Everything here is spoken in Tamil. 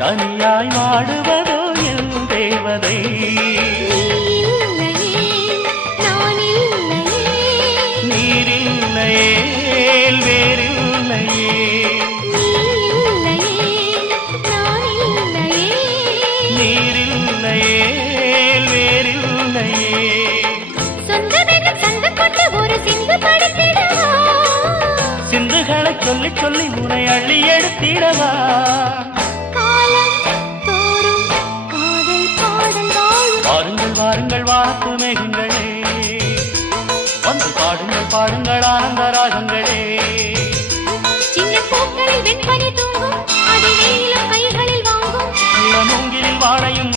தனியாய் வாடுவதோ என் தேவதை. நீரில்லையே வேறில்லையே, நீரில்லையே வேறில்லையே. சிந்துகளை சொல்லி சொல்லி உனை அள்ளி எடுத்திடவா. வாருங்கள் வாருங்கள் வாத்து மேகங்களே, வந்து பாடுங்கள் பாடுங்கள் ஆனந்த ராகங்களே.